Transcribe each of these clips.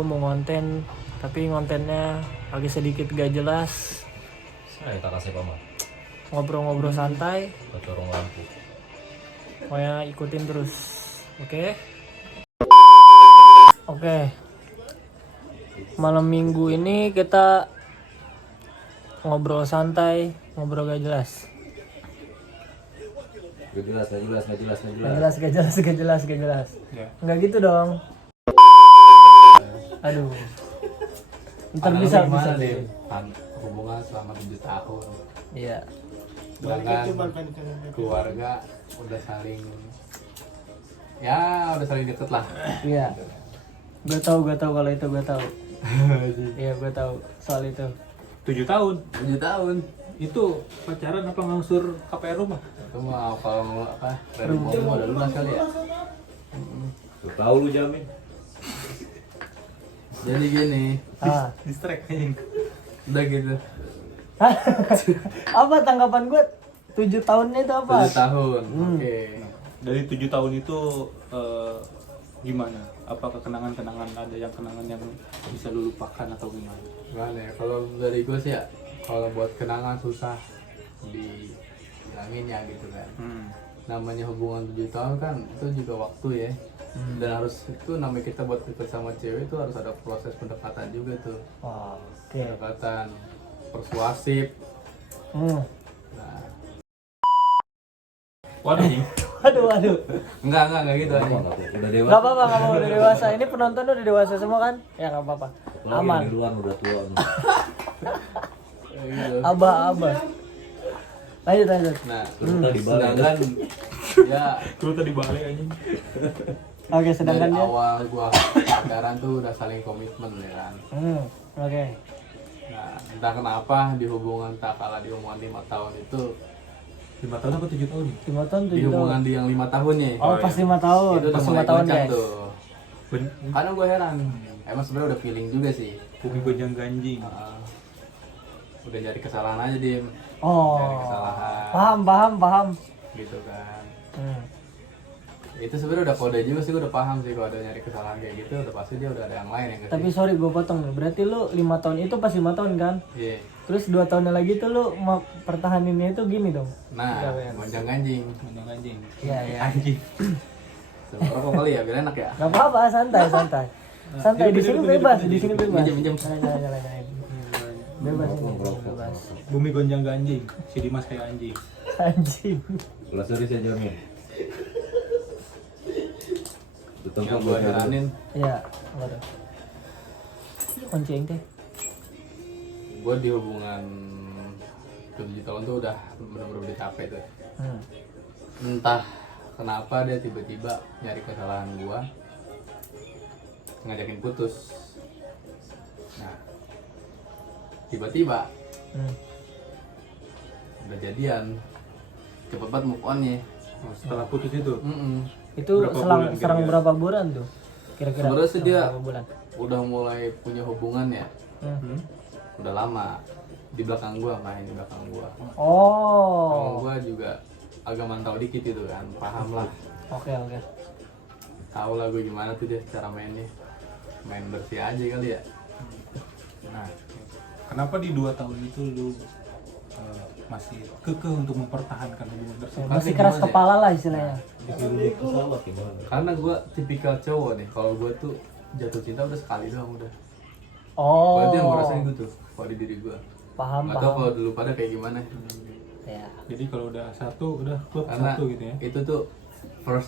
gue mau ngonten, tapi ngontennya agak sedikit gak jelas. Saya tak kasih paman. Ngobrol-ngobrol santai. Kecorong lampu. Pokoknya ikutin terus. Oke? Oke. Malam minggu ini kita ngobrol santai, ngobrol gak jelas. Gak jelas. Gak jelas. Ya. Nggak gitu dong. Aduh. Ntar bisa. deh hubungan selama 7 tahun. Iya. Sedangkan keluarga udah saling deket lah. Iya. Gue tahu kalau itu gue tahu. Iya, gue tahu soal itu. 7 tahun 7 tahun. itu pacaran apa ngangsur KPR rumah? Itu mau kalau apa? Dari mobil udah lunas kali ya. Tuh tahu lu jamin. Jadi gini, Distract anjing. udah gitu. Apa tanggapan gue? 7 tahunnya itu apa? 7 tahun. Oke. Dari 7 tahun itu gimana? Apakah kenangan-kenangan ada yang kenangan yang bisa lu lupakan atau gimana? Gimana ya? Kalau dari gue sih ya, kalau buat kenangan susah dibilangin ya gitu kan. Namanya hubungan 7 tahun kan itu juga waktu ya. Dan harus itu namanya kita buat deket sama cewek itu harus ada proses pendekatan juga tuh. Wah, oke. Pendekatan persuasif. Nah, Waduh anjing. Waduh. enggak gitu aja. Udah dewasa. Gak apa-apa, gak mau udah dewasa. Ini penonton udah dewasa semua kan? Ya gak apa-apa. Aman. Di luar udah tua. Gitu. Abah. Lanjut. Nah, Terus tadi balik. sedangkan ya Lu tadi balik anjing. Oke, sedangkan dari dia. awal gua pacaran tuh udah saling komitmen ya kan. Oke. Nah, entah kenapa di hubungan tak kalah di hubungan 5 tahun itu 5 tahun apa 7 tahun? 5 tahun, 7 di tahun. hubungan di yang 5 tahunnya. Oh, pas 5 tahun. Itu udah Pas 5 mulai tahun, goncang guys. tuh. Karena gue heran, emang sebenarnya udah feeling juga sih. Bumi gonjang ganjing. Udah nyari kesalahan aja Dim. Oh. Nyari kesalahan Paham. gitu kan. Hmm. Itu sebenarnya udah kode juga sih, gue udah paham sih kalau ada nyari kesalahan kayak gitu, udah pasti dia udah ada yang lain yang Tapi sorry gue potong nih. Berarti lu 5 tahun itu pas 5 tahun kan? Iya. Terus 2 tahun lagi tuh lu mau pertahaninnya itu gini dong. Nah, gonjang ganjing. Gonjang ganjing. Iya. Anjing. Coba rokok kali ya, biar enak ya. Gak apa-apa, santai. Santai di sini bebas, di sini bebas. Minjem. Nyalain. Bebas. Bumi gonjang ganjing. Si Dimas kayak anjing. Anjing. Kelas serius ya jamin. Yang gue heranin, Iya, waduh. Kuncing teh. gue di hubungan 7 tahun tuh udah bener-bener udah capek tuh. Entah kenapa dia tiba-tiba nyari kesalahan gue, ngajakin putus. Nah, tiba-tiba udah jadian, cepet banget move on-nya. Oh, setelah putus itu. Itu Berapa selang bulan serang kira-kira? berapa bulan tuh? Kira-kira. Sebenarnya sih dia berapa bulan? udah mulai punya hubungan ya, udah lama di belakang gue, main di belakang gue. Oh. Kalau gue juga agak mantau dikit itu kan, paham lah. Oke. Tahu lah gue gimana tuh dia cara mainnya, main bersih aja kali ya. Nah, kenapa di 2 tahun itu lu masih kekeh untuk mempertahankan hubungan tersebut? Masih keras gimana ya? kepala lah istilahnya. Disuruh pesawat gimana? Karena gue tipikal cowok nih, kalau gue tuh jatuh cinta udah sekali doang udah. Oh. Berarti yang gue rasain gitu kalau di diri gue. Paham. Gak tau kalau dulu pada kayak gimana. Ya. Jadi kalau udah satu, udah klub Karena satu gitu ya. itu tuh first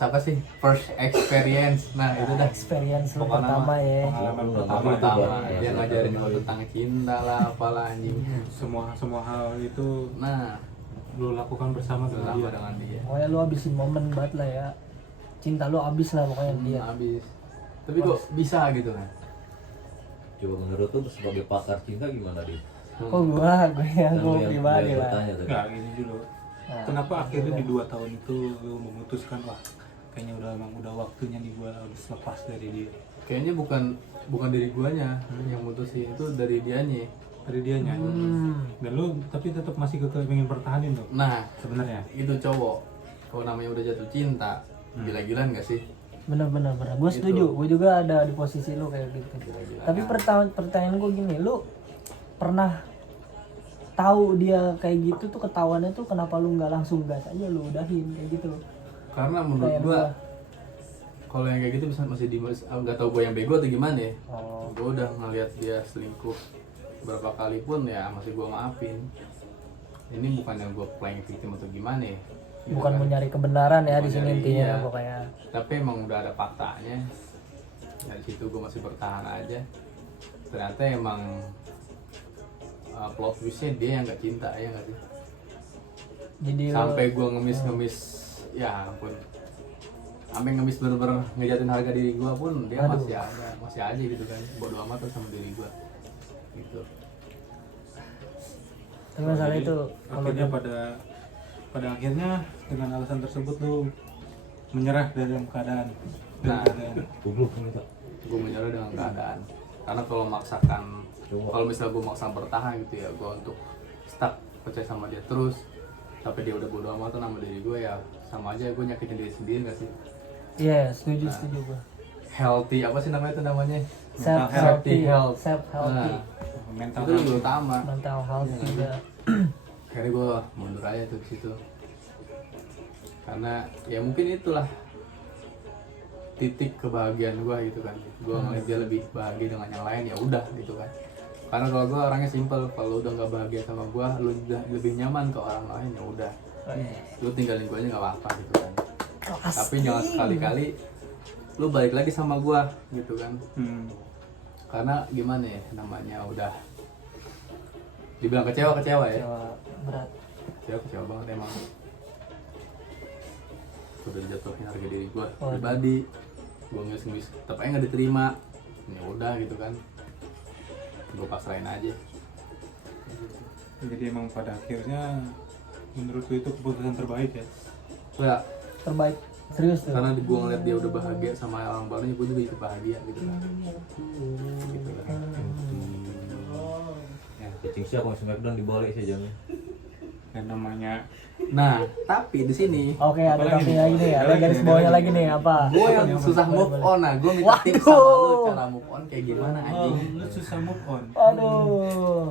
experience. Nah itu dah Experience lu Pokoknya pertama ya. Pengalaman pertama pertama. dia ngajarin gue tentang cinta lah apalah anjing. Semua hal itu Nah lu lakukan bersama dengan selama dia. dengan dia. Pokoknya lu habisin momen banget lah ya. Cinta lu habis lah pokoknya dia. Habis. Tapi kok bisa gitu kan? Coba menurut lu sebagai pakar cinta gimana dia? Oh gue yang pribadi lah. bertanya tadi. Enggak, gini dulu. Nah, Kenapa akhirnya di 2 tahun itu lu memutuskan wah kayaknya udah waktunya nih gua harus lepas dari dia. Kayaknya bukan dari guanya yang mutusin, itu dari dianya. Dari dianya. Dan lu tapi tetap masih ingin pertahanin tuh Nah sebenarnya. itu cowok, kalau namanya udah jatuh cinta, gila-gilaan gak sih? bener. Gue setuju, gue juga ada di posisi lu kayak gitu. Tapi pertanyaan gue gini, lu pernah tahu dia kayak gitu tuh ketahuannya tuh kenapa lu nggak langsung gas aja lu udahin kayak gitu? Karena menurut gua kalau yang kayak gitu masih nggak tahu gue yang bego atau gimana ya. Gue udah ngeliat dia selingkuh berapa kali pun ya masih gue maafin. Ini bukan yang gue playing victim atau gimana ya. Gitu bukan kan. mau nyari kebenaran ya Mau di sini nyari, intinya iya. pokoknya. Tapi emang udah ada faktanya. Dari situ gue masih bertahan aja. Ternyata emang plot twistnya dia yang gak cinta ya nggak sih. Jadi Sampai gue ngemis ya ampun. Sampai ngemis bener-bener ngejatin harga diri gue pun dia Aduh. masih aja gitu kan. Bodo amat sama diri gue. Gitu. tapi masalah Jadi, itu kalau akhirnya dia pada akhirnya dengan alasan tersebut lu menyerah dalam keadaan Nah. Goblok ini tak. Gue menyerah dengan keadaan. Karena kalau kalau misalnya gue maksa bertahan gitu ya, gue untuk stuck percaya sama dia terus, tapi dia udah bodo amat sama diri gue ya, sama aja gue nyakitin diri sendiri nggak sih? iya setuju gue. Healthy apa sih namanya itu namanya? Self healthy healthy, health. self healthy, Nah, mental itu lebih utama. mental health Iya. juga. Akhirnya gue mundur aja tuh di situ. Karena ya mungkin itulah titik kebahagiaan gue gitu kan. Gue ngeliat dia lebih bahagia dengan yang lain ya udah gitu kan. Karena kalau gue orangnya simple, kalau udah nggak bahagia sama gue, lu udah lebih nyaman ke orang lain ya udah, lu tinggalin gue aja nggak apa-apa gitu kan. Tapi jangan sekali-kali lu balik lagi sama gue gitu kan. Karena gimana ya namanya udah dibilang kecewa ya. Kecewa berat. Kecewa banget emang. Udah jatuhin harga diri gue Waduh. pribadi, gue ngemis tetap aja nggak diterima, ya udah gitu kan, gue pasrahin aja. Jadi emang pada akhirnya menurut lu itu keputusan terbaik ya? Ya, Terbaik serius tuh. karena gue ngeliat dia udah bahagia sama orang barunya, gue juga ikut bahagia gitu kan. Gitu kan. Ya, cacing siapa mau Smackdown dibalik sih jamnya. Dan namanya Nah, tapi di sini Oke, ada Apa lagi tapi nih? lagi nih, Ada ada lagi garis nih, bawahnya ada lagi lagi. nih apa? gue yang Apa? susah Boleh, move boleh. on, nah gue minta tips sama Waduh. lu cara move on kayak gimana anjing. lu susah move on. Aduh.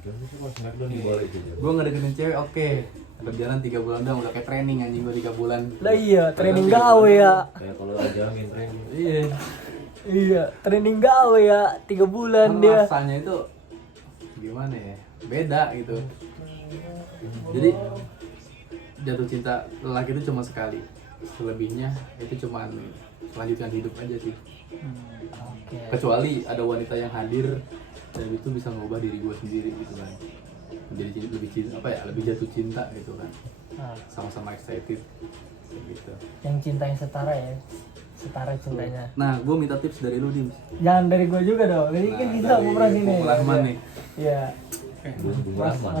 Jamnya sih mau Smackdown dibalik sih jamnya. Gue ngedeketin cewek oke, berjalan 3 bulan udah kayak training anjing gue 3 bulan. Lah iya, training gawe ya. Kayak kalau jamin training. Iya. Iya, training gawe ya 3 bulan Kan dia. rasanya itu gimana ya, beda gitu. Jadi jatuh cinta lelaki itu cuma sekali, selebihnya itu cuma melanjutkan hidup aja sih. Oke. Kecuali ada wanita yang hadir dan itu bisa ngubah diri gue sendiri gitu kan, jadi lebih cinta lebih jatuh cinta gitu kan, Nah, sama-sama excited gitu. yang cinta yang setara ya. Setara cintanya. Nah, gue minta tips dari lu Dim. Jangan dari gue juga dong. Ini kan kita dari ngobrol sini. Bung Rahman nih. Iya. Bung Rahman.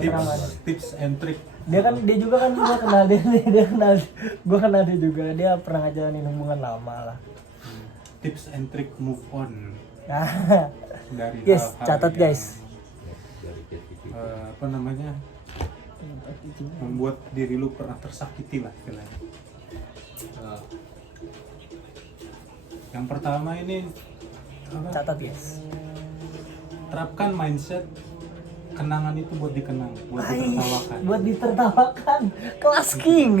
Tips and trick. Dia juga kan gue kenal dia kenal gue kenal dia juga, dia pernah ngejalanin hubungan lama lah. Tips and trick move on Nah, dari yes, hal-hal catat yang, guys. Dari ChatGPT. apa namanya, membuat diri lu pernah tersakiti lah istilahnya. Nah, Yang pertama ini apa? Catat guys. Terapkan mindset kenangan itu buat dikenang, buat ditertawakan. Buat ditertawakan. Kelas king.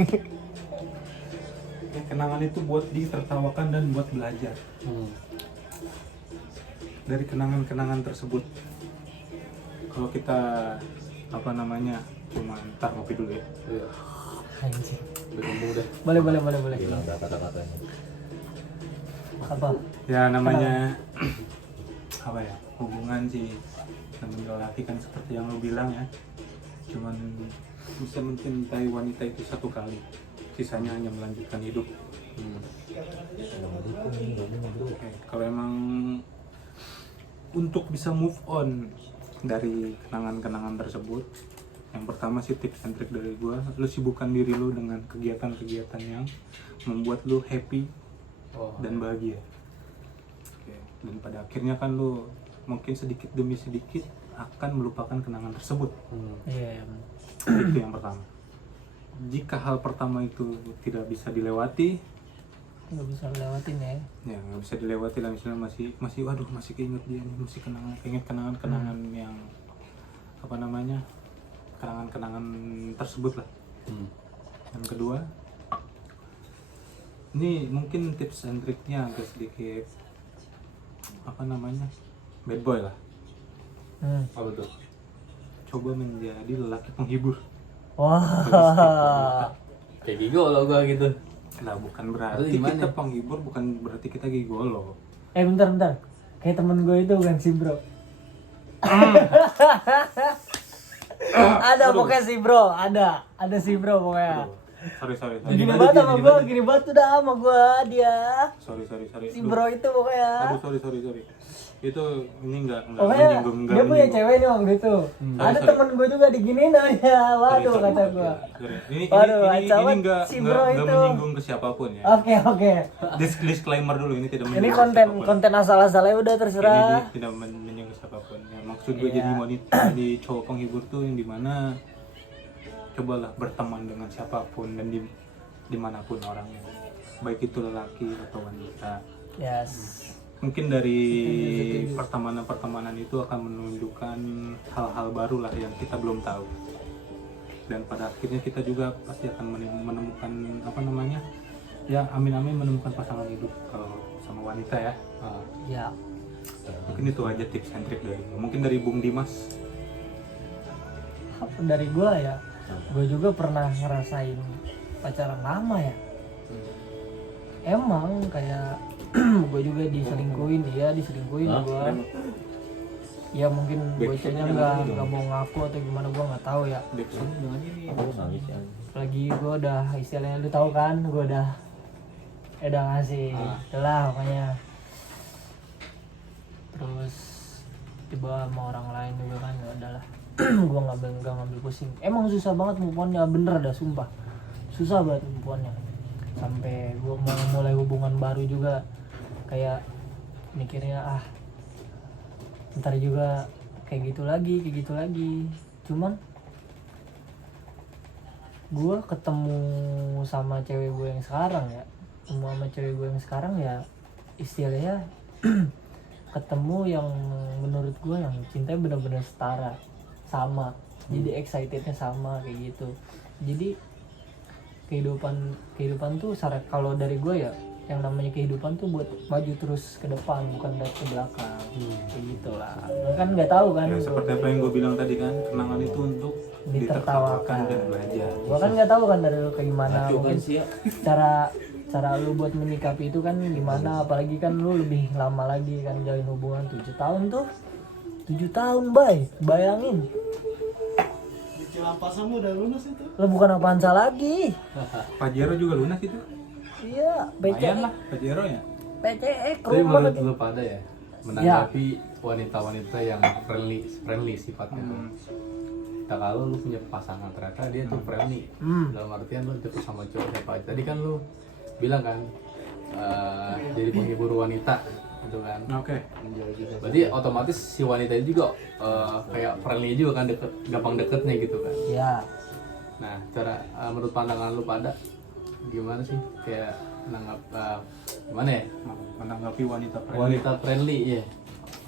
Oke, kenangan itu buat ditertawakan dan buat belajar dari kenangan-kenangan tersebut. Kalau kita apa namanya cuma ntar ngopi dulu ya. iya. Anjir. Udah ngomong deh. Boleh. Hilang dah kata-katanya. Apa? Ya namanya apa ya, hubungan sih namanya lelaki kan seperti yang lo bilang ya, cuman bisa mencintai wanita itu satu kali, sisanya hanya melanjutkan hidup. Oke, kalau emang untuk bisa move on dari kenangan-kenangan tersebut, yang pertama sih tips and trick dari gua, lu sibukkan diri lu dengan kegiatan-kegiatan yang membuat lu happy dan bahagia. Oke, dan pada akhirnya kan lu mungkin sedikit demi sedikit akan melupakan kenangan tersebut. Iya. Itu yang pertama. Jika hal pertama itu tidak bisa dilewati, nggak bisa lewatin ya. Ya nggak bisa dilewati lah, misalnya masih waduh masih keinget dia nih, masih keinget kenangan yang apa namanya, kenangan tersebut lah. Yang kedua, ini mungkin tips and triknya agak sedikit apa namanya, bad boy lah. Apa tuh? Coba menjadi lelaki penghibur. Wah. Kayak gigolo gua gitu. Lah bukan Terus berarti gimana? kita penghibur, bukan berarti kita gigolo. Bentar. Kayak temen gue itu kan si bro. Ada pokoknya si bro, ada si bro pokoknya. Sorry. Gini banget sama gue, gini banget udah sama gue dia. Sorry. Si bro itu pokoknya. Aduh, sorry. Itu ini enggak Pokoknya menyinggung, dia punya menyinggung. cewek nih waktu itu. Ada Sorry. temen gue juga diginiin aja. Waduh Sorry. kata gue. Sorry. Ini Waduh, ini acawat enggak si bro itu. menyinggung ke siapapun ya. Oke. Disclaimer dulu, ini tidak Ini menyinggung ke siapapun. konten asal-asalnya udah Ini terserah. tidak menyinggung ke siapapun. Ya, maksud gue Iya. jadi wanita, jadi cowok penghibur tuh yang dimana cobalah berteman dengan siapapun dan dimanapun orangnya, baik itu lelaki atau wanita. Yes. Mungkin dari pertemanan itu akan menunjukkan hal-hal baru lah yang kita belum tahu, dan pada akhirnya kita juga pasti akan menemukan apa namanya, ya amin menemukan pasangan hidup kalau sama wanita ya. Ya. Mungkin itu aja tips and trick dari mungkin dari Bung Dimas. Dari gue ya, gue juga pernah ngerasain pacaran lama ya. Emang kayak gue juga diselingkuhin gue. Ya mungkin bocahnya nggak mau ngaku atau gimana, gue nggak tahu ya. Aku nangis ya. Lagi gue udah istilahnya lu tahu kan, gue udah ngasih itulah pokoknya. Terus tiba sama orang lain juga kan, ya udahlah. Gue nggak ngambil pusing. Emang susah banget move on-nya, bener dah sumpah. Susah banget move on-nya. Sampai gue mau mulai hubungan baru juga kayak mikirnya ntar juga kayak gitu lagi. Cuman gue ketemu sama cewek gue yang sekarang ya, istilahnya ketemu yang menurut gue yang cintanya benar-benar setara, sama, jadi excitednya sama kayak gitu. Jadi kehidupan tuh kalau dari gue ya, yang namanya kehidupan tuh buat maju terus ke depan, bukan lihat ke belakang. Kayak gitulah. Kan nggak tahu kan. Ya, seperti apa yang gue bilang tadi kan, kenangan itu untuk ditertawakan dan belajar. Gua kan nggak tahu kan dari lu kayak gimana. Ngaco kan Mungkin sih ya. cara lu buat menyikapi itu kan gimana, apalagi kan lu lebih lama lagi kan jalin hubungan 7 tahun tuh. 7 tahun, bay. Bayangin. Cicilan pasang udah lunas itu. Lu bukan apaan lagi. Pajero juga lunas itu. Iya, Lumayan PCE. lah Pajero ya. PCE Tapi krum menurut banget. lu pada ya, menanggapi wanita-wanita yang friendly sifatnya tuh. Nah, kalau lu punya pasangan ternyata dia tuh friendly, dalam artian lu deket sama cowok siapa aja. Tadi kan lu bilang kan jadi penghibur wanita gitu kan. Oke. Berarti otomatis si wanita itu juga kayak friendly juga kan, gampang deketnya gitu kan. Ya. Nah, cara menurut pandangan lu pada gimana sih, kayak gimana ya, Menanggapi wanita wanita friendly ya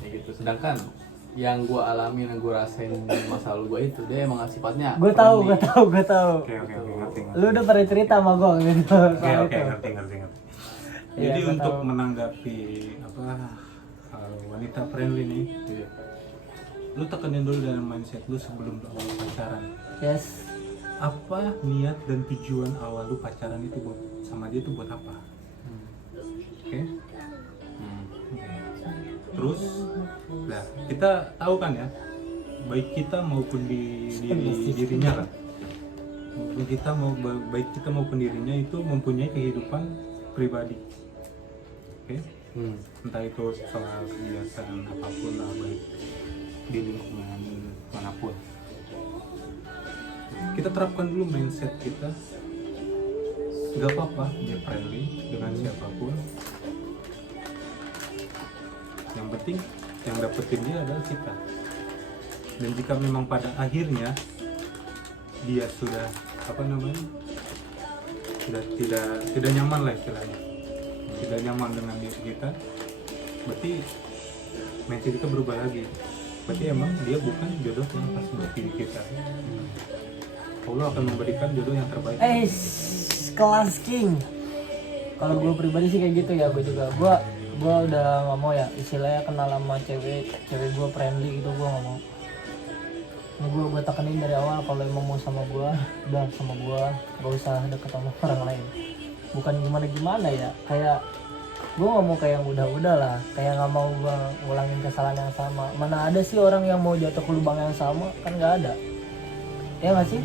kayak gitu. Sedangkan yang gue alami, yang gue rasain di masa lalu gue itu, dia emang sifatnya Gue tahu. Oke, ngerti. Lu udah pernah cerita sama gue gitu. Oke, ngerti. Iya, Jadi gua untuk tahu. menanggapi wanita friendly nih, lu tekenin dulu dalam mindset lu sebelum awal pacaran. Yes. Apa niat dan tujuan awal lu pacaran itu buat sama dia itu buat apa? Oke. Terus, nah kita tahu kan ya, baik kita maupun dirinya lah. Baik kita maupun dirinya itu mempunyai kehidupan pribadi. Oke. Entah itu soal kegiatan apapun lah, baik di lingkungan manapun. Kita terapkan dulu mindset kita, gak apa-apa dia friendly dengan siapapun, yang penting yang dapetin dia adalah kita. Dan jika memang pada akhirnya dia sudah sudah tidak nyaman lah istilahnya, tidak nyaman dengan diri kita, berarti mindset kita berubah lagi. Berarti emang dia bukan jodoh yang pas buat diri kita. Allah akan memberikan jodoh yang terbaik. Kelas king. Kalau gue pribadi sih kayak gitu ya, gue udah nggak mau ya istilahnya kenal sama cewek gue friendly gitu, gue nggak mau. Ini gue tekenin dari awal, kalau emang mau sama gue udah sama gue, gak usah deket sama orang lain. Bukan gimana ya, kayak gue nggak mau kayak yang udah lah, kayak nggak mau gue ngulangin kesalahan yang sama. Mana ada sih orang yang mau jatuh ke lubang yang sama, kan nggak ada ya nggak sih?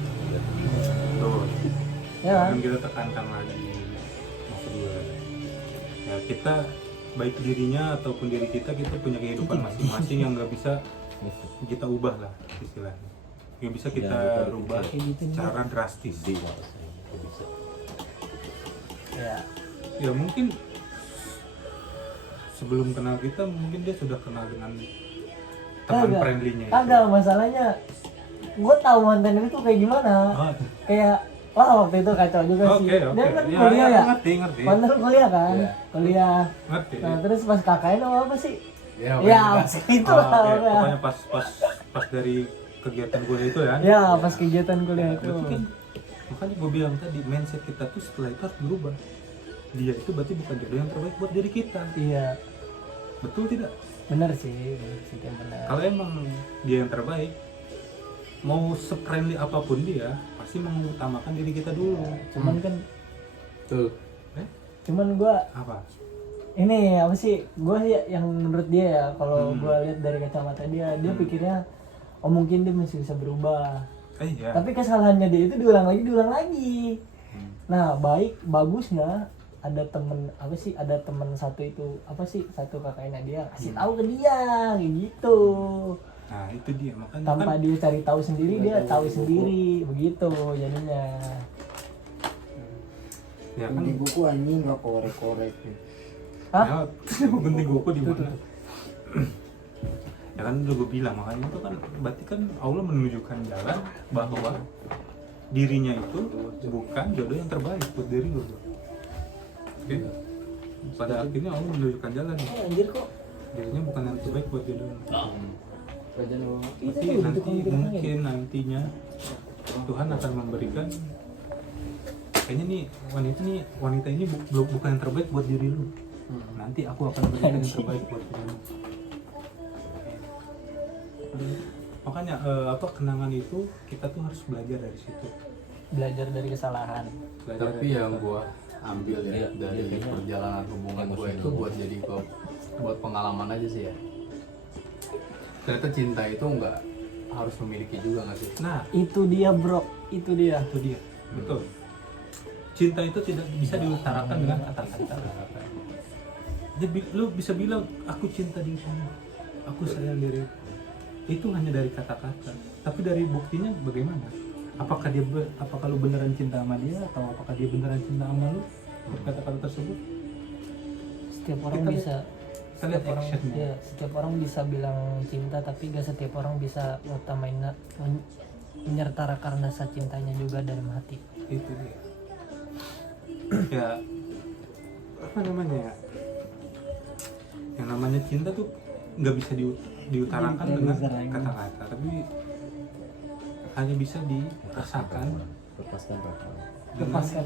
Betul. Ya kan? Dan kita tekankan lagi, maksud gue ya, kita baik dirinya ataupun diri kita punya kehidupan masing-masing yang nggak bisa kita ubah lah istilahnya, yang bisa kita rubah secara drastis. Ya mungkin sebelum kenal kita mungkin dia sudah kenal dengan teman friendly-nya itu. Kagak, masalahnya gue tahu mantan itu kayak gimana. Kayak wah waktu itu kacau juga sih. Dia kan kuliah ya. Ngerti. Mantan kuliah kan? Iya. Kuliah. Ngerti. Nah terus pas kakaknya apa sih? Ya, itu Oh, lah. oke. Pokoknya pas dari kegiatan kuliah itu ya. Ya pas kegiatan kuliah itu. Berarti kan makanya gue bilang tadi mindset kita tuh setelah itu harus berubah. Dia itu berarti bukan jodoh yang terbaik buat diri kita. Iya. Betul tidak? Bener sih yang benar. Kalau emang dia yang terbaik, mau se-friendly apapun dia pasti mengutamakan diri kita dulu. Cuman kan, Betul. cuman gue Apa? ini apa sih? Gue yang menurut dia ya, kalau gue lihat dari kacamata dia pikirnya, oh mungkin dia masih bisa berubah. Ya. Tapi kesalahannya dia itu diulang lagi. Nah bagusnya ada temen satu itu satu kakaknya dia kasih tahu ke dia kayak gitu. Nah itu dia makanya Tanpa kan, dia cari tahu sendiri, dia tahu sendiri begitu jadinya. ya kan Di buku anjing nggak korek-korek. Hah? ya, gunting kuku di mana? Ya kan udah gue bilang, makanya itu kan berarti kan Allah menunjukkan jalan bahwa dirinya itu bukan jodoh yang terbaik buat diri lo. Oke. Pada akhirnya Allah menunjukkan jalan. Anjir kok. Dirinya bukan yang terbaik buat jodoh. Itu Tapi nantinya Tuhan akan memberikan, kayaknya nih wanita ini bukan yang terbaik buat diri lu. Nanti aku akan berikan yang terbaik buat diri lu. Makanya kenangan itu kita tuh harus belajar dari situ. Belajar dari kesalahan. Tapi yang gua ambil ya dari perjalanan hubungan gue itu buat pengalaman aja sih ya. Ternyata cinta itu nggak harus memiliki juga nggak sih? Nah Itu dia bro, itu dia. betul. Cinta itu tidak bisa diutarakan dengan kata-kata. Jadi lu bisa bilang aku cinta dirimu, aku sayang dirimu. Itu hanya dari kata-kata. Tapi dari buktinya bagaimana? Apakah lu beneran cinta sama dia atau apakah dia beneran cinta sama lu? Kata-kata tersebut. Setiap orang Kita bisa lihat actionnya. ya, setiap orang bisa bilang cinta, tapi gak setiap orang bisa menyertakan rasa cintanya juga dalam hati. Itu dia. Ya apa namanya ya? Yang namanya cinta tuh nggak bisa diutarakan dengan kata-kata, tapi hanya bisa dirasakan Lepaskan Lepaskan.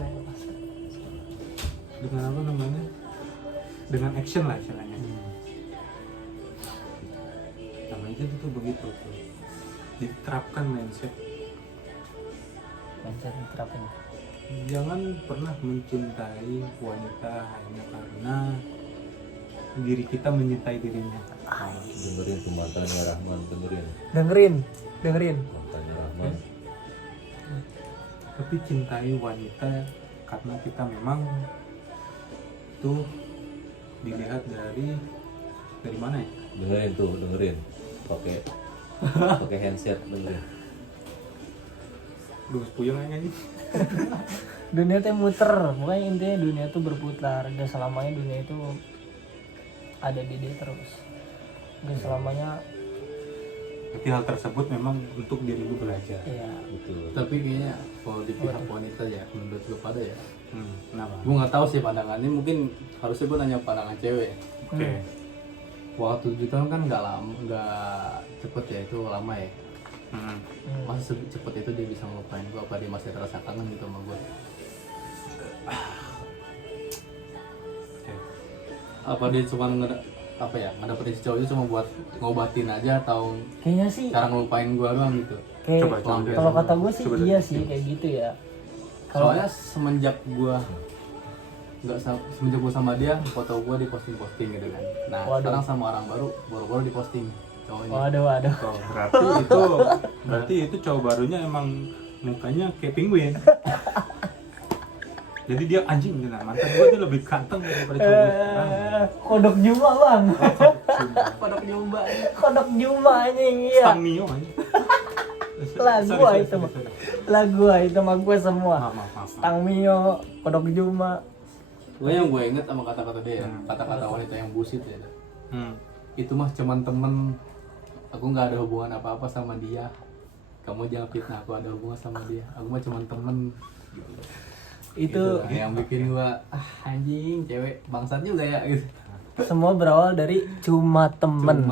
dengan apa namanya, dengan action lah istilahnya. Namanya itu tuh begitu tuh, diterapkan mindset. Mindset diterapin. Jangan pernah mencintai wanita hanya karena diri kita mencintai dirinya. Dengerin tuh mantannya Rahman, Dengerin. mantannya Rahman. Tapi cintai wanita karena kita memang tuh dilihat dari mana ya? Dengerin pakai handset, dengerin. Duh, puyeng aja nih. Dunia tuh muter, pokoknya intinya dunia tuh berputar. Gak selamanya dunia itu ada di dia terus. Gak selamanya. Tapi hal tersebut memang untuk diri lu belajar. Iya. Betul. Tapi kayaknya kalau di pihak wanita ya, menurut lu pada ya, Kenapa? Gue nggak tahu sih pandangannya, mungkin harusnya gue nanya pandangan cewek. Oke. Waktu 7 tahun kan nggak lama, nggak cepet ya, itu lama ya. Masa cepet itu dia bisa ngelupain gue, apa dia masih terasa kangen gitu sama gue? Apa dia cuma ngedapetin si cowok itu cuma buat ngobatin aja, atau Kayaknya sih cara ngelupain gue doang gitu? kayak Coba kalau kata gue sih Coba iya deh. sih kayak gitu ya. Kalau Soalnya semenjak gue sama dia, foto gue diposting gitu kan. Nah Waduh. sekarang sama orang baru diposting cowoknya. waduh. Oh, berarti itu cowok barunya emang mukanya kayak penguin. Jadi dia anjing gitu. Nah, mantan gue tuh lebih ganteng daripada cowok gue sekarang. Kodok Juma bang. Kodok nyoba. Kodok Juma anjing iya. Stang Mio anjing. Lagu itu mah. Lagu itu mah gue semua. Maaf. Stang Mio, Kodok Juma. Gue yang gue inget sama kata-kata dia, kata-kata wanita yang bullshit ya. Itu mah cuman temen, aku nggak ada hubungan apa-apa sama dia. Kamu jangan fitnah aku ada hubungan sama dia. Aku mah cuman temen. Gitu. Itu Gitu, yang bikin gua anjing cewek bangsat juga ya gitu. semua berawal dari cuma temen.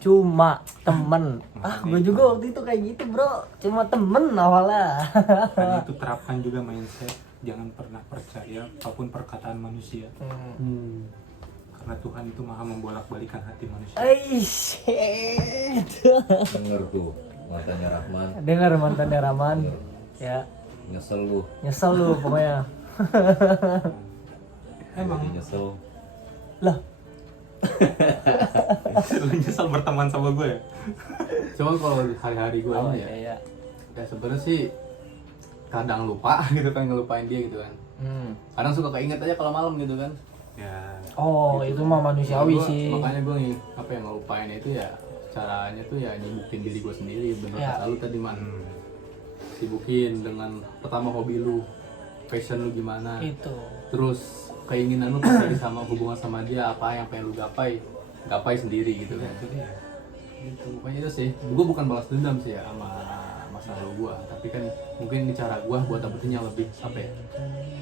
Cuma temen. Gue juga waktu itu kayak gitu bro. Cuma temen awalnya. Dan itu terapkan juga mindset. Jangan pernah percaya apapun perkataan manusia. Karena Tuhan itu maha membolak-balikan hati manusia. Denger tuh matanya Rahman, Dengar mantannya Rahman. Ya, nyesel lu. nyesel lu pokoknya. Emang Jadi nyesel. Lah, lu nyesal berteman sama gue ya? Cuman kalau hari-hari gua oh ini ya, iya. ya sebenarnya sih kadang lupa gitu kan, ngelupain dia gitu kan. Kadang suka keinget aja kalau malam gitu kan. Ya. Oh, itu mah manusiawi Gua- sih. Makanya gue yang ngelupain itu ya caranya tuh ya nyibukin diri gue sendiri. Bener Ya. kata lu tadi man, sibukin dengan pertama hobi lu, passion lu gimana, Itu. terus keinginan lu terjadi sama hubungan sama dia, apa yang pengen lu gapai sendiri gitu kan. Gitu, pokoknya itu sih. Gue bukan balas dendam sih ya sama masa lalu gue, tapi kan mungkin ini cara gue buat dapetin yang lebih apa ya,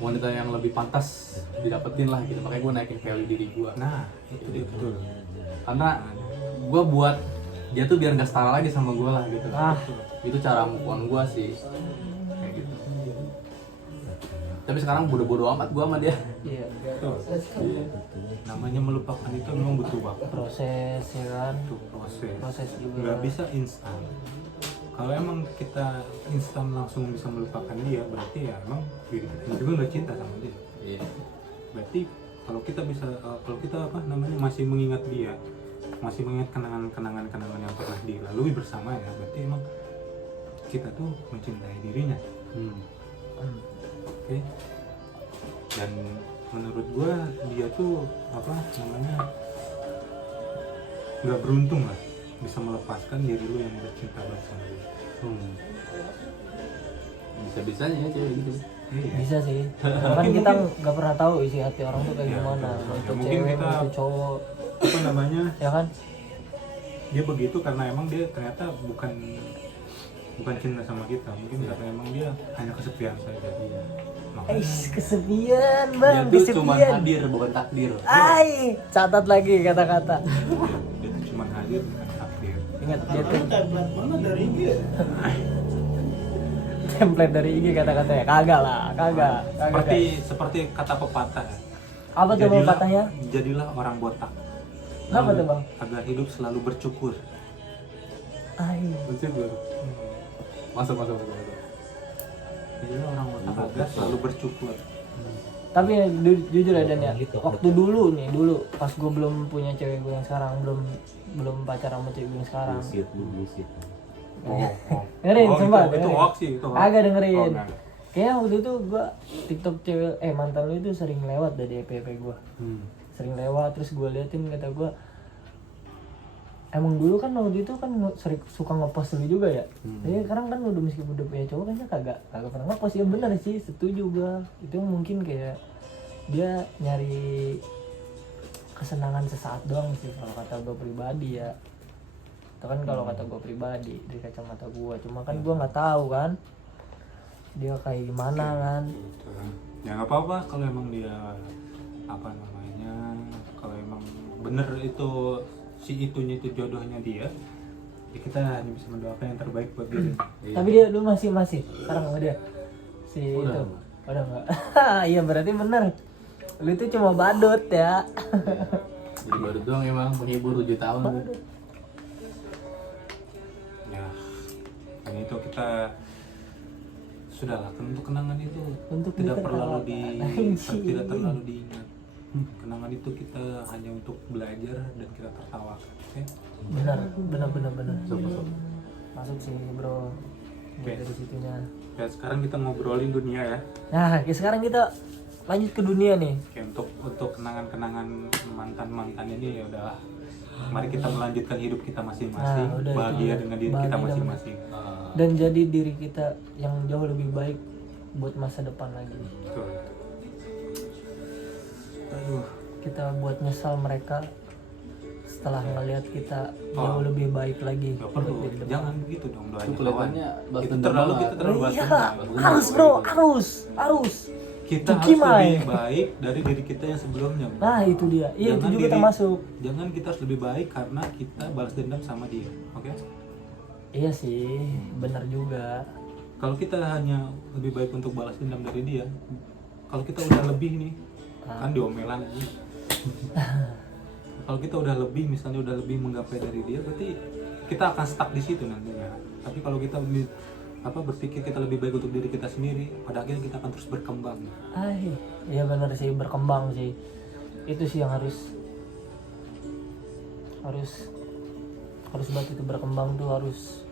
wanita yang lebih pantas didapetin lah gitu. Makanya gue naikin value diri gue. Nah, itu dia betul. Karena gue buat dia tuh biar nggak setara lagi sama gue lah gitu. Itu cara move on gue sih kayak gitu. Tapi sekarang bodo-bodo amat gue sama dia. Iya. Namanya melupakan itu memang butuh waktu. Proses ya kan. Itu proses. Proses juga. Nggak bisa instan. Kalau emang kita instan langsung bisa melupakan dia, berarti ya emang diri kita juga nggak cinta sama dia. Iya. Berarti kalau kita bisa, kalau kita masih mengingat dia, masih mengingat kenangan yang pernah dilalui bersama ya, berarti emang kita tuh mencintai dirinya. Oke. Dan menurut gua dia tuh nggak beruntung lah bisa melepaskan diri lu yang bercinta banget sama dia. Bisa-bisanya ya cewek gitu. Iya. Bisa sih. Kan kita nggak pernah tahu isi hati orang tuh kayak Ya, gimana. betul. Itu Ya, mungkin cewek, kita- itu cowok, Apa namanya? ya kan? Dia begitu karena emang dia ternyata bukan cinta sama kita, mungkin karena emang dia hanya kesepian saja. Makanya Kesepian Dia bang, tuh cuma kesepian. hadir bukan takdir. Catat lagi kata-kata. dia tuh cuma hadir bukan takdir. Ingat dia tuh Template banget dari IG. template dari IG kata-katanya. Kagak lah, kagak. Seperti kata pepatah. Apa tuh bang katanya? Jadilah orang botak. Apa tuh bang? Agar hidup selalu bercukur. Bersyukur. Masuk. Jadilah orang botak agar selalu bercukur. Tapi ya, jujur ya Dan ya, Gitu. waktu dulu pas gue belum punya cewek gue yang sekarang, belum pacaran sama cewek gue yang sekarang. Bullshit. Dengerin, sumpah, itu dengerin. hoax sih, itu hoax. Agak dengerin. Oh, enggak. Kayaknya waktu itu gue TikTok cewek, mantan lu itu sering lewat dari FYP gue. Sering lewat, terus gue liatin, kata gue, emang dulu kan waktu itu kan sering suka ngepost lu juga ya. Tapi sekarang kan udah meskipun udah punya cowok kayaknya kagak pernah ngepost. Ya benar sih, setuju gue. Itu mungkin kayak dia nyari kesenangan sesaat doang sih kalau kata gue pribadi ya. Itu kan kalau kata gue pribadi dari kacamata gue. Cuma kan gue nggak tahu kan dia kayak gimana kan. Ya nggak apa-apa kalau emang dia apa namanya, kalau emang bener itu si itunya itu jodohnya dia, ya kita hanya bisa mendoakan yang terbaik buat dia. Tapi dia dulu masih sekarang sama dia si Udah. itu udah enggak. Iya berarti bener, lu itu cuma badut ya. Jadi baru doang emang menghibur 7 tahun tuh. Ya, dan itu kita sudahlah, untuk kenangan itu Untuk tidak ditertawakan. tidak terlalu diingat. Kenangan itu kita hanya untuk belajar dan kita tertawakan. Oke? benar Super. masuk sih bro. Oke. Dari situnya. Ya sekarang kita ngobrolin dunia ya. Nah sekarang kita lanjut ke dunia nih. Oke, untuk kenangan-kenangan mantan ini ya udahlah. Mari kita melanjutkan hidup kita masing-masing, Nah, udah bahagia itu. dengan diri kita Bahagia masing-masing. Dan jadi diri kita yang jauh lebih baik buat masa depan lagi. Betul. Aduh, Kita buat nyesal mereka setelah ngelihat kita jauh lebih baik lagi. nggak perlu. buat diri depan. Jangan begitu dong doanya. Itu kelihatannya balas Itu dendam terlalu banget. kita terlalu balas Iya, dendam. harus bro, harus. Kita harus Cikimai. lebih baik dari diri kita yang sebelumnya. Nah itu dia, iya itu Jangan juga diri- termasuk. Jangan kita harus lebih baik karena kita balas dendam sama dia, oke? Iya sih, benar juga. Kalau kita hanya lebih baik untuk balas dendam dari dia, kalau kita udah lebih nih, kan diomelan aja. Kalau kita udah lebih, misalnya udah lebih menggapai dari dia, berarti kita akan stuck di situ nantinya. Tapi kalau kita berpikir kita lebih baik untuk diri kita sendiri, pada akhirnya kita akan terus berkembang. Iya benar sih, berkembang sih. Itu sih yang harus banget itu, berkembang tuh harus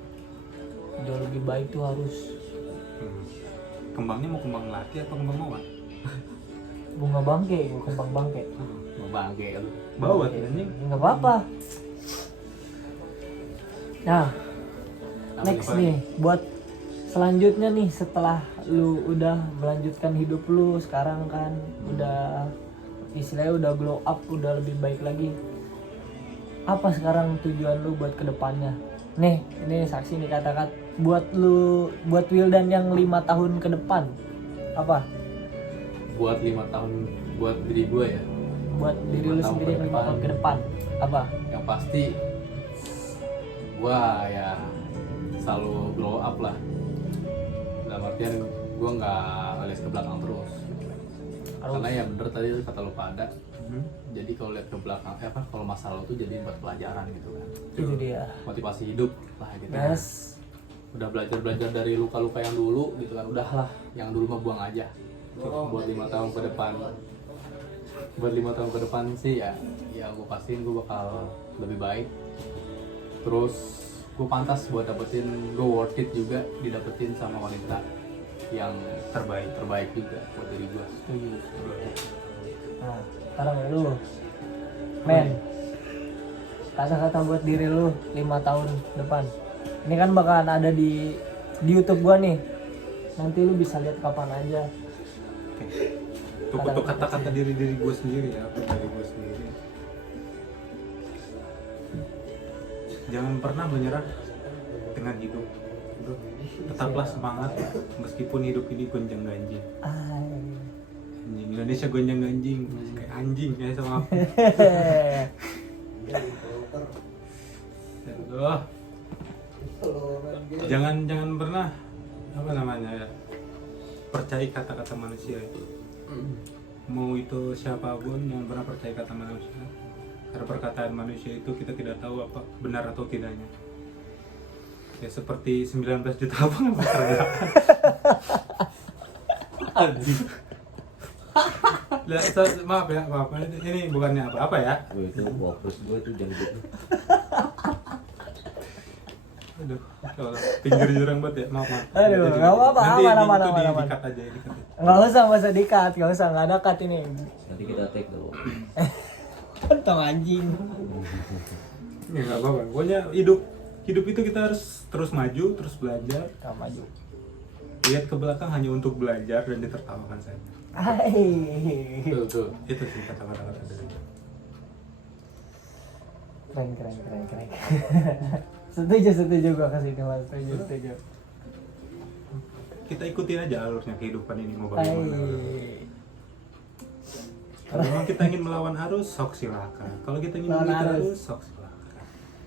jauh lebih baik tuh harus. Kembangnya mau kembang laki apa kembang mawar? Bunga bangke, kembang bangke. Mau bangke lu. Bawa anjing. Nggak apa-apa. Nah, Apa next nih, nih buat selanjutnya nih, setelah lu udah melanjutkan hidup lu sekarang kan udah istilahnya udah glow up, udah lebih baik lagi. Apa sekarang tujuan lu buat kedepannya? Nih, ini saksi nih kata-kata buat Wildan yang 5 tahun ke depan. Apa? Buat 5 tahun buat diri gue ya. Buat diri lu 5 tahun sendiri ke yang 5 depan. tahun ke depan. Apa? Yang pasti gue ya selalu grow up lah. Dalam artian gue nggak alias ke belakang terus. Karena ya bener tadi kata lu pada. Jadi kalau lihat ke belakang, kalau masa lalu tuh jadi buat pelajaran gitu kan. Itu dia. Motivasi hidup lah gitu. Yes. Udah belajar dari luka-luka yang dulu gitu kan, udahlah yang dulu mah buang aja. Buat 5 tahun ke depan, buat 5 tahun ke depan sih ya gue pastiin gue bakal lebih baik. Terus gue pantas buat dapetin, gue worth it juga didapetin sama wanita yang terbaik juga buat diri gue. Nah, sekarang lu men, kata-kata buat diri lu 5 tahun depan. Ini kan bakalan ada di YouTube gua nih. Nanti lu bisa lihat kapan aja. Untuk kata-kata diri gue sendiri ya, untuk diri gue sendiri. Jangan pernah menyerah dengan hidup. Tetaplah semangat meskipun hidup ini gonjang-ganjing. Anjing, Indonesia gonjang-ganjing, kayak anjing ya sama aku. Aduh. Jangan pernah apa namanya ya, percaya kata-kata manusia itu. Mau itu siapapun, jangan pernah percaya kata manusia. Karena perkataan manusia itu kita tidak tahu apa benar atau tidaknya. Ya seperti 19 juta apa pekerjaan. Maaf ya, ini bukannya apa-apa ya. Itu fokus gue tuh jam gitu. Aduh, kalau pinggir jurang banget ya, maaf. Aduh, nggak apa-apa, Nanti aman. dikat aja, dikat. Nggak usah dikat, nggak ada cut ini. Nanti kita take dulu. Tentang anjing. Ya nggak apa-apa, pokoknya hidup itu kita harus terus maju, terus belajar. Nggak maju. Lihat ke belakang hanya untuk belajar dan ditertawakan saja. Tuh. Itu sih kata-kata dari gue. Keren. Setuju gua kasih itu mas, setuju. kita ikutin aja alurnya kehidupan ini mau bagaimana. Kalau memang kita ingin melawan arus, sok silakan. Kalau kita ingin Melawan mengikuti arus. arus, sok silakan.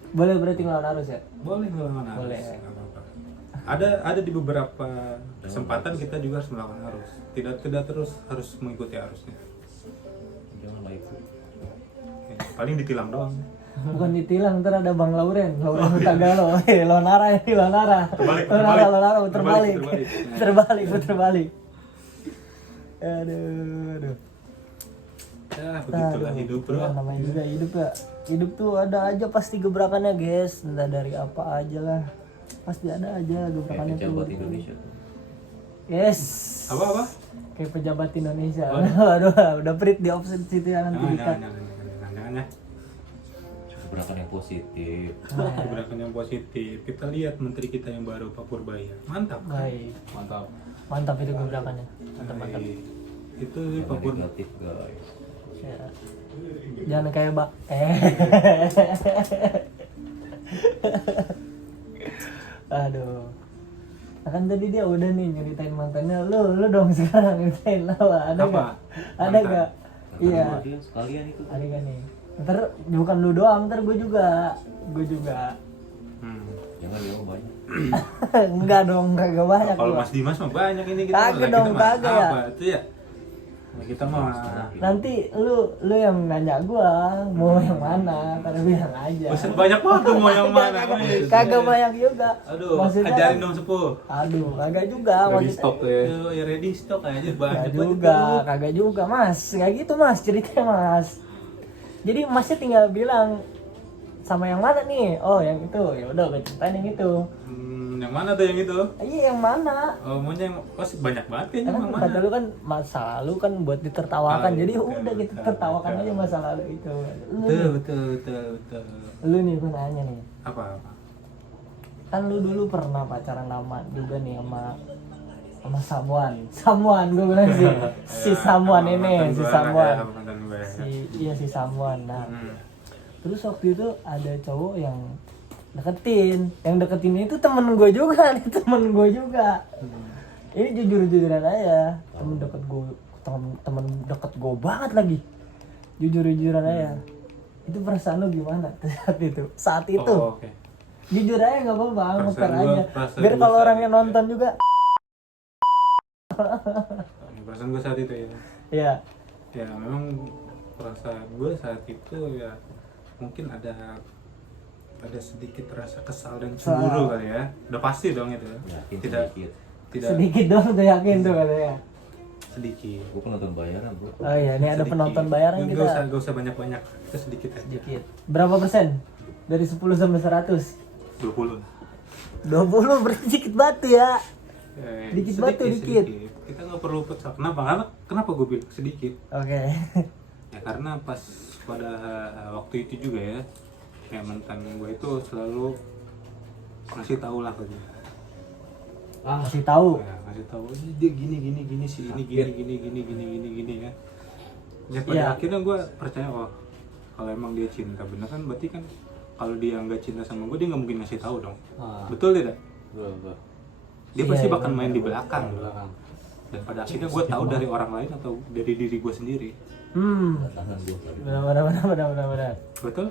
Boleh berarti ngelawan arus ya? Boleh melawan arus. Boleh. nggak apa-apa. Ada di beberapa kesempatan kita juga harus melawan arus. Tidak terus harus mengikuti arusnya. Jangan baik. Paling ditilang doang. Bukan ditilang, ntar ada Bang Lauren Utagalo. Lonara ini Lonara. Lonara terbalik. Terbalik. Aduh. Ya, begitulah hidup, bro. Ya, namanya juga hidup ya. Hidup tuh ada aja pasti gebrakannya, guys. Entah dari apa aja lah. Pasti ada aja Kayak gebrakannya pejabat tuh. Indonesia. Yes. Apa? Kayak pejabat Indonesia. Aduh, udah prit di offset situ ya nanti dikat. Jangan ya. Gebrakan yang positif. Gebrakan yang positif. Kita lihat menteri kita yang baru, Pak Purbaya. Mantap. Baik. Mantap. Mantap itu gebrakannya. Mantap. Baik. Itu Jangan Pak Pur. negatif guys. Ya. Jangan kayak Aduh. Nah, kan tadi dia udah nih nyeritain mantannya. Lu dong sekarang nyeritain apa? Ada Apa? gak? Ada Mantan. gak? Iya. Dia sekalian itu. Ada gak nih? Ntar bukan lu doang, ntar gue juga. Jangan dia banyak. Enggak dong, kagak banyak. Kalau gua. Mas Dimas mah banyak ini kita. Kagak Kita dong, mah kagak ya. Apa itu ya? Nah, kita mah Nanti lu yang nanya gua mau yang mana, karena bilang aja. Buset, banyak banget tuh mau yang mana. Kagak banyak juga. Aduh, Maksudnya ajarin kan- dong sepuh. Aduh, kagak juga. Ready maksudnya. stock tuh ya. Aduh, ya ready stock aja Kagak banyak juga, kagak juga, Mas. Kayak gitu, Mas, ceritanya, Mas. Jadi Masnya tinggal bilang sama yang mana nih? Oh, yang itu. Ya udah, gue ceritain yang itu. Yang mana tuh yang itu? Iya, yang mana? Oh, maunya yang banyak banget kayaknya Karena yang kata mana? lu kan masa lalu kan buat ditertawakan. Oh, iya, Jadi betul, udah kita betul, tertawakan betul. aja masa lalu itu. Betul. Lu nih gue nanya nih. Apa? Kan lu dulu pernah pacaran lama juga nih sama Samuan gue bilang sih si Samuan ini si Samuan si Samuan. Nah terus waktu itu ada cowok yang deketin itu temen gue juga ini jujur-jujuran aja temen deket gue banget lagi jujur-jujuran aja. Itu perasaan lu gimana saat itu Oh, oke. jujur aja nggak apa-apa, ngeper Perasaan gua- aja perasaan biar gua kalau saat orangnya itu. nonton juga Perasaan gue saat itu ya. ya Ya memang perasaan gue saat itu ya mungkin ada sedikit rasa kesal dan cemburu kali ya. Udah pasti dong itu. Yakin Tidak sedikit. tidak sedikit doang tuh yakin tuh katanya. sedikit. Gue penonton bayaran bro. Oh iya, ini ada Sedikit. penonton bayaran Nggak kita. Gak usah banyak-banyak. Itu sedikit aja. Sedikit. Berapa persen? Dari 10 sampai 100? 20. 20 berarti dikit banget ya. Dikit banget tuh, dikit. Kita nggak perlu pecah. Kenapa gue bilang sedikit? Oke. Ya karena pas pada waktu itu juga ya, kayak mantan gue itu selalu ngasih tahu lah ke dia. Masih tahu. Ya, ngasih tahu "Ini dia gini sih ini gini ya. Ya pada Iya. akhirnya gue percaya kalau emang dia cinta bener kan berarti kan kalau dia nggak cinta sama gue dia nggak mungkin ngasih tahu dong. Betul tidak? Betul. Dia Iya, pasti iya, bakal main di belakang. Belakang. Dan pada akhirnya gue tahu dari orang lain atau dari diri gue sendiri. Tahan gue. Benar. Betul?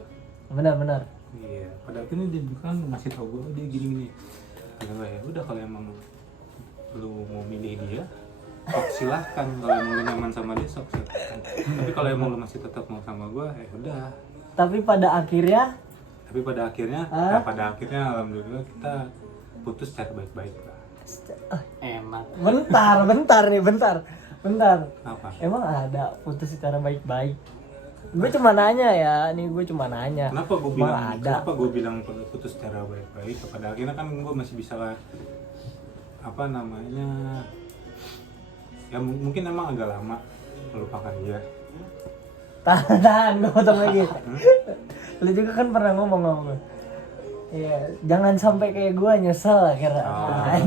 Benar. Iya. Pada akhirnya dia kan ngasih tahu gue dia gini. Ya udah kalau emang lu mau milih dia, sok silahkan. Kalau emang lu nyaman sama dia, sok silahkan. Tapi kalau emang lu masih tetap mau sama gue, ya udah. Tapi pada akhirnya Pada akhirnya alhamdulillah kita putus secara baik-baik lah. Enak. bentar. Apa? Emang ada putus secara baik-baik? Gue cuma nanya ya, gue cuma nanya. Kenapa gue Emang bilang? ada? Kenapa gue bilang putus secara baik-baik? Pada akhirnya kan gue masih bisa apa namanya? Ya mungkin emang agak lama melupakan dia. Tahan, gue potong lagi. Lu juga kan pernah ngomong. Iya, jangan sampai kayak gue nyesel akhirnya. Nah,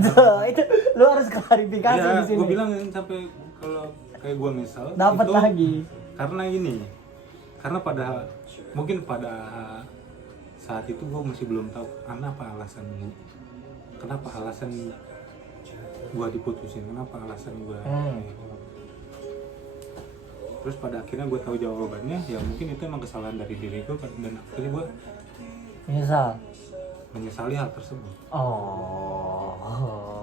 itu lu harus klarifikasi di Ya, sini. gue bilang sampai kalau kayak gue misal Dapat itu lagi. karena ini, karena mungkin pada saat itu gue masih belum tahu kenapa alasan gua diputusin, kenapa alasan gua. Terus pada akhirnya gue tahu jawabannya, ya mungkin itu emang kesalahan dari diri gue, dan akhirnya gue menyesali hal tersebut.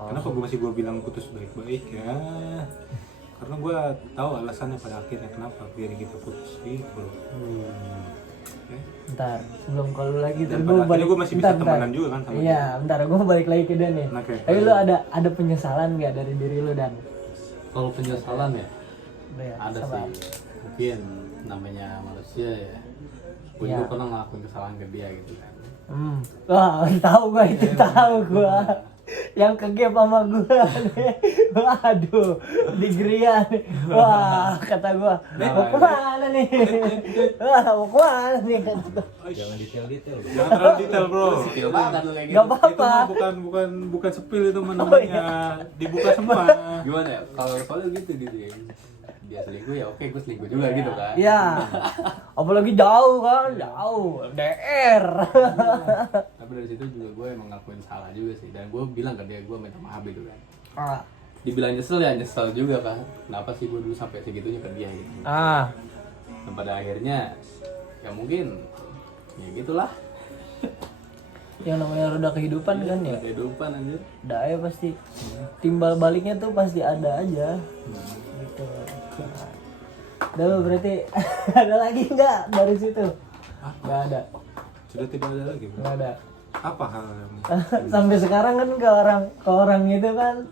Kenapa gue bilang putus baik-baik ya? Karena gue tahu alasannya pada akhirnya kenapa diri kita putus gitu. Bentar, sebelum kalau lagi Dan pada akhirnya gue masih bisa temenan juga kan sama dia. Iya, bentar gue balik lagi ke Dan nih. Oke. Tapi lu ada penyesalan nggak dari diri lu Dan? Kalau penyesalan ya Ya, ada sabar. sih, mungkin namanya manusia ya. Gue Iya. juga pernah ngelakuin kesalahan ke dia gitu kan. Wah, tahu gua itu, tahu gua. Yang kegep sama gua nih. Waduh, di Gria nih. Wah, kata gua, mau kemana nih? Wah, mau kemana nih? Kata gua. Jangan detail-detail. Jangan terlalu detail bro. Skill banget lu kayak gitu. Gak Itu apa-apa. mah bukan sepil itu namanya. Dibuka semua. Gimana ya? Kalau soalnya gitu ya. Dia selingkuh ya oke, gue selingkuh juga gitu kan. Iya. Apalagi jauh kan, jauh. DR. Tapi dari situ juga gue emang ngakuin salah juga sih. Dan gue bilang ke dia, gue minta maaf gitu kan. Ah. Dibilang nyesel ya nyesel juga kan. Kenapa sih gue dulu sampai segitunya ke dia gitu. Dan pada akhirnya ya mungkin ya gitulah. Yang namanya roda kehidupan kan ya. Kehidupan anjir. Ada aja pasti. Timbal baliknya tuh pasti ada aja. Gitu. Udah lu berarti ada lagi nggak dari situ? Nggak ada. Sudah tidak ada lagi bro. Nggak ada. Apa hal yang Sampai sekarang kan ke orang itu kan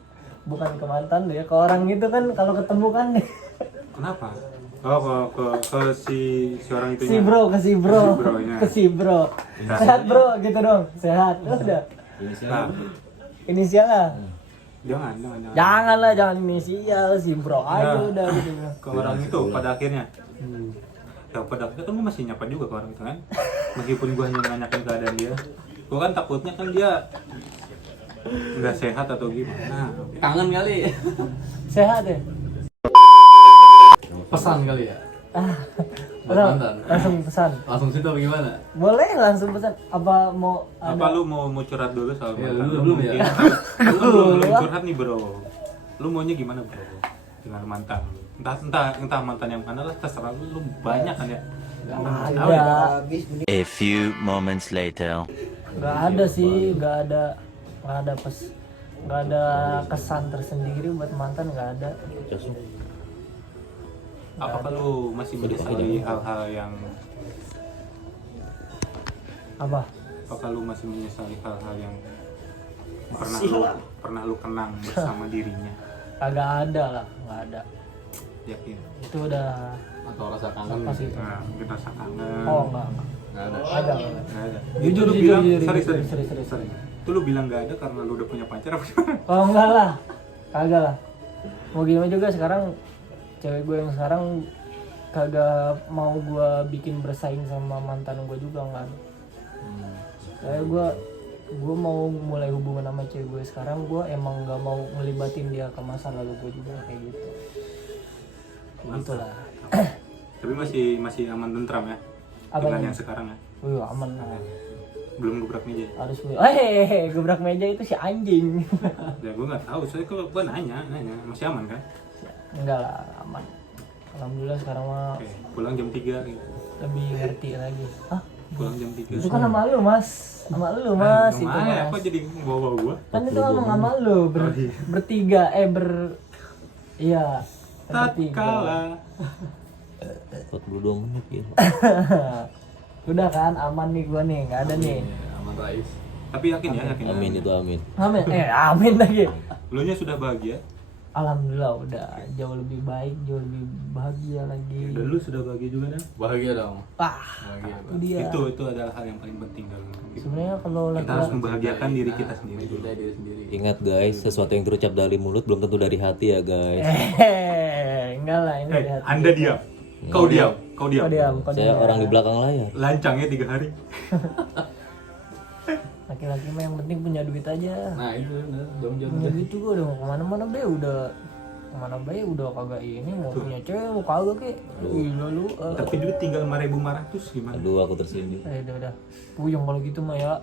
bukan ke mantan ya, ke orang itu kan kalau ketemu kan kenapa? Oh ke si orang itu. si bro. Ke si bro-nya. Sehat bro gitu dong, sehat. Udah. Nah, Inisial lah. jangan. Jangan inisial, si bro aja Nah. udah gitu. Ke orang itu pada akhirnya. Ya pada akhirnya kan gue masih nyapa juga ke orang itu kan. Meskipun gue hanya nanyakan keadaan dia. Gue kan takutnya kan dia nggak sehat atau gimana. Kangen kali. Sehat ya? Pesan kali ya. Buat Bro, mantan. langsung pesan. Langsung situ apa gimana? Boleh langsung pesan. Apa mau Apa lu mau curhat dulu soal Ya, mantan? lu Lu belum mungkin- ya? Lu kan belum curhat nih bro. Lu maunya gimana bro? Dengan mantan. Entah mantan yang mana lah, terserah lu banyak kan ya. ada? A few moments later. Nggak ada sih, nggak ada kesan tersendiri buat mantan, nggak ada. Apakah lu masih menyesali hal-hal yang Apakah lu masih menyesali hal-hal yang pernah lu kenang bersama dirinya? Kagak ada lah, nggak ada. Yakin? Itu udah Atau rasa kangen pas gitu? itu. Nah, mungkin rasa kangen. Oh enggak. Nggak ada. Ada. Nggak ada. Jujur, Itu lu jujur, bilang, jujur, sorry. sorry. Itu lu bilang nggak ada karena lu udah punya pacar apa gimana? Oh enggak lah, kagak lah. Mau gimana juga sekarang cewek gue yang sekarang kagak mau gue bikin bersaing sama mantan gue juga kan. Kayak gue mau mulai hubungan sama cewek gue sekarang, gue emang nggak mau ngelibatin dia ke masa lalu gue juga kayak gitu. Itulah. Tapi masih aman tentram ya? Apa Dengan ini? yang sekarang ya? Aman lah. Belum gebrak meja. Harus gebrak meja itu si anjing. Ya gue nggak tahu, soalnya kalau gue nanya masih aman kan? Enggak lah, aman. Alhamdulillah sekarang mah Oke, pulang jam 3 gitu. lebih ngerti lagi. Hah? Pulang jam 3. Itu kan sama lu mas, itu mas. Apa jadi bawa gue? Kan itu emang sama lu bertiga, iya. Tatkala Buat 42 menit ya. Udah kan, aman nih gua nih, nggak ada nih. Aman Rais. tapi yakin ya? Amin itu amin. Amin, amin lagi. Lu nya sudah bahagia? Alhamdulillah udah jauh lebih baik, jauh lebih bahagia lagi. Dan lu sudah bahagia juga kan? Bahagia dong. Wah, Bahagia. itu dia. Itu adalah hal yang paling penting dalam hidup. Sebenarnya kalau Kita harus laki-laki membahagiakan diri kita sendiri dulu. Mencintai diri sendiri. Ingat guys, sesuatu yang terucap dari mulut belum tentu dari hati ya guys. enggak lah ini dari hati. Anda diam. Kau diam. Kau diam, kau Saya diam. orang di belakang layar. Lancangnya 3 hari. Laki-laki mah yang penting punya duit aja. Nah itu bener. Jom-jom. Punya duit juga udah mau kemana-mana be udah udah kagak ini mau punya cewek mau kagak ke gila lu Tapi duit tinggal 5.500 gimana? Aduh aku tersindir. udah puyeng kalau gitu mah ya.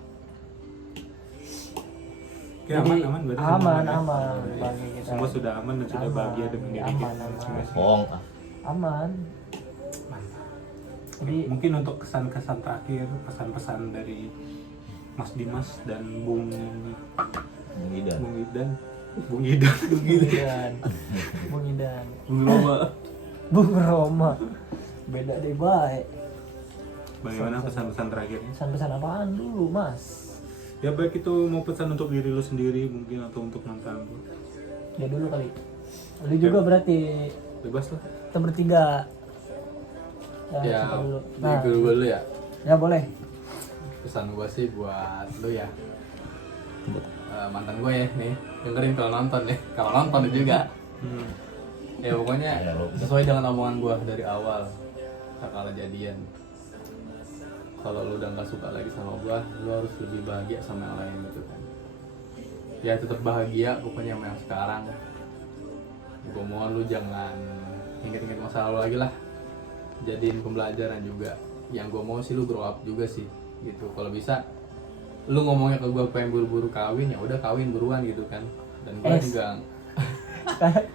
Oke, aman berarti semua aman ya? aman bagi kita. Semua sudah aman dan sudah Aman, bahagia dengan diri aman, kita aman. masing-masing. Bohong. Aman. Mantap. Jadi Mungkin untuk kesan-kesan terakhir, pesan-pesan dari Mas Dimas dan Bung Idan. Bung Idan, Bung Idan, Bung Idan, Bung Idan, Bung Roma. Bung Roma, beda deh baik. bagaimana pesan-pesan terakhirnya? Pesan-pesan apaan dulu mas? Ya baik itu mau pesan untuk diri lu sendiri mungkin atau untuk mantan lu. Ya dulu kali. Lu juga berarti Bebas lah. kita bertiga. Ya, siapa dulu? dari gue dulu ya. Ya boleh. Pesan gue sih buat lu ya. Mantan gue ya nih, dengerin kalau nonton ya. Kalau nonton juga. Ya pokoknya sesuai dengan omongan gue dari awal. Kalau jadian. Kalau lu udah nggak suka lagi sama gue, lu harus lebih bahagia sama yang lain gitu kan. Ya tetap bahagia pokoknya sama yang sekarang. Gue mohon lu jangan inget-inget masa lalu lagi lah. Jadiin pembelajaran juga. Yang gue mau sih lu grow up juga sih gitu. Kalau bisa lu ngomongnya ke gue pengen buru-buru kawin, ya udah kawin buruan gitu kan. Dan gue juga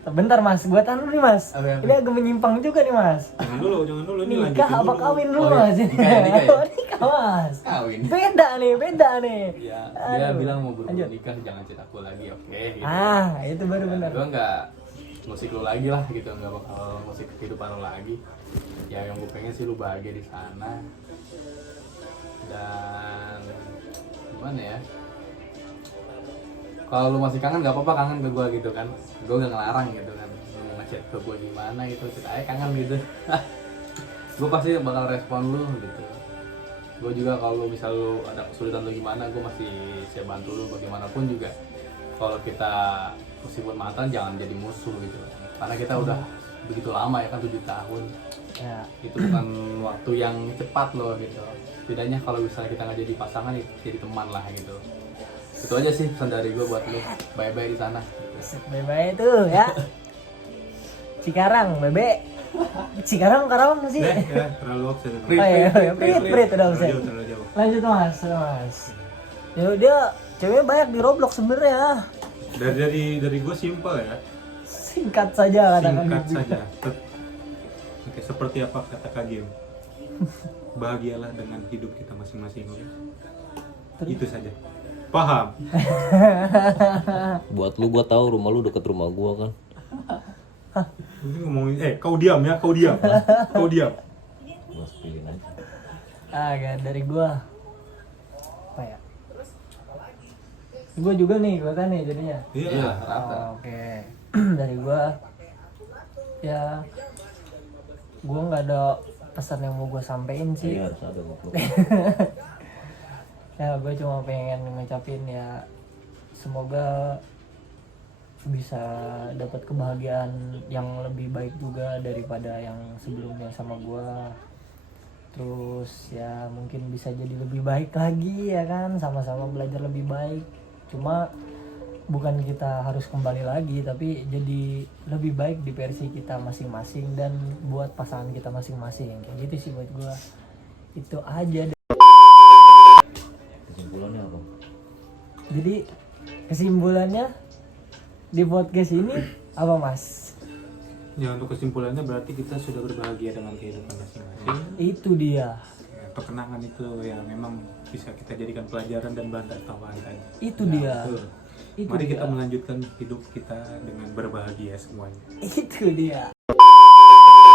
Bentar mas, gua tahan dulu nih mas. Apa? Ini agak menyimpang juga nih mas. Jangan dulu ini Nikah lanjutin apa dulu. kawin dulu Oh, iya. mas? Nikah ya? Nikah mas. kawin. Beda nih. Ya, dia Aduh. bilang mau buru-buru Lanjut. nikah, jangan cerita aku lagi, oke gitu. Itu baru benar. Gue nggak musik lu lagi lah gitu, nggak bakal musik kehidupan lu lagi. Ya yang gue pengen sih lu bahagia di sana. Dan gimana ya? Kalau lu masih kangen nggak apa-apa, kangen ke gue gitu kan. Gue nggak ngelarang gitu kan. Lu mau ngechat ke gue gimana gitu, kita aja kangen gitu. Gue pasti bakal respon lu gitu. Gue juga kalau misal lu ada kesulitan lu gimana, gue masih siap bantu lu bagaimanapun juga. Kalau kita meskipun mantan jangan jadi musuh gitu, karena kita udah begitu lama ya kan 7 tahun. Ya. Itu bukan waktu yang cepat loh gitu. Setidaknya kalau misalnya kita nggak jadi pasangan, ya jadi teman lah gitu. Itu aja sih pesan dari gue buat lu. Bye-bye di sana. Bye-bye tuh ya. Cikarang, bebe. Cikarang Karawang sih. Ya, terlalu offset. Oh iya, prit udah usah. Terlalu jauh. Lanjut mas. Ya dia ceweknya banyak di Roblox sebenarnya. Dari gue simpel ya. Singkat saja katakan Singkat gitu. saja. Oke, seperti apa kata Kak Gem? Bahagialah dengan hidup kita masing-masing. Oke? Itu saja. Paham? Buat lu gua tahu rumah lu deket rumah gua kan. Ini ngomongin, kau diam ya, kau diam. Kau diam. Gua spilin aja. Agak dari gua apa ya? Gua juga nih, gua kan nih jadinya. Iya. rata. Oke. Dari gua ya gua nggak ada pesan yang mau gua sampein sih. Iya harus ada goblok. Ya gue cuma pengen ngucapin ya semoga bisa dapat kebahagiaan yang lebih baik juga daripada yang sebelumnya sama gue. Terus ya mungkin bisa jadi lebih baik lagi ya kan, sama-sama belajar lebih baik. Cuma bukan kita harus kembali lagi, tapi jadi lebih baik di versi kita masing-masing dan buat pasangan kita masing-masing. Kayak gitu sih buat gue. Itu aja. Kesimpulannya apa? Jadi kesimpulannya di podcast ini apa mas? Ya untuk kesimpulannya berarti kita sudah berbahagia dengan kehidupan masing-masing. Itu dia. Ya, perkenangan itu yang memang bisa kita jadikan pelajaran dan bahan tertawaan tadi. Itu Ya, dia. betul. Itu Mari dia. kita melanjutkan hidup kita dengan berbahagia semuanya. Itu dia.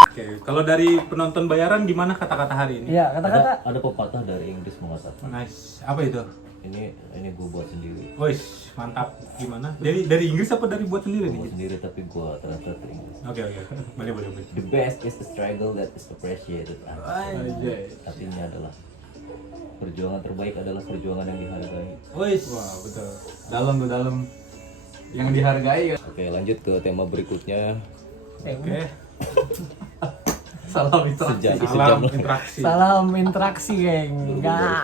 Oke, kalau dari penonton bayaran gimana kata-kata hari ini? Ya kata-kata Ada pepatah dari Inggris mengatakan. Nice. Apa itu? Ini gua buat sendiri. Wih, mantap. Gimana? Dari Inggris apa dari buat sendiri Gua buat nih? sendiri tapi gua translate ke Inggris. Oke. Boleh. The best is the struggle that is appreciated. Anjay. Artinya adalah perjuangan terbaik adalah perjuangan yang dihargai. Wih. Wah betul. Dalam. Yang dihargai ya. Oke, lanjut ke tema berikutnya. Oke. Salam interaksi. Sejam Salam lagi. interaksi. salam interaksi geng. Enggak.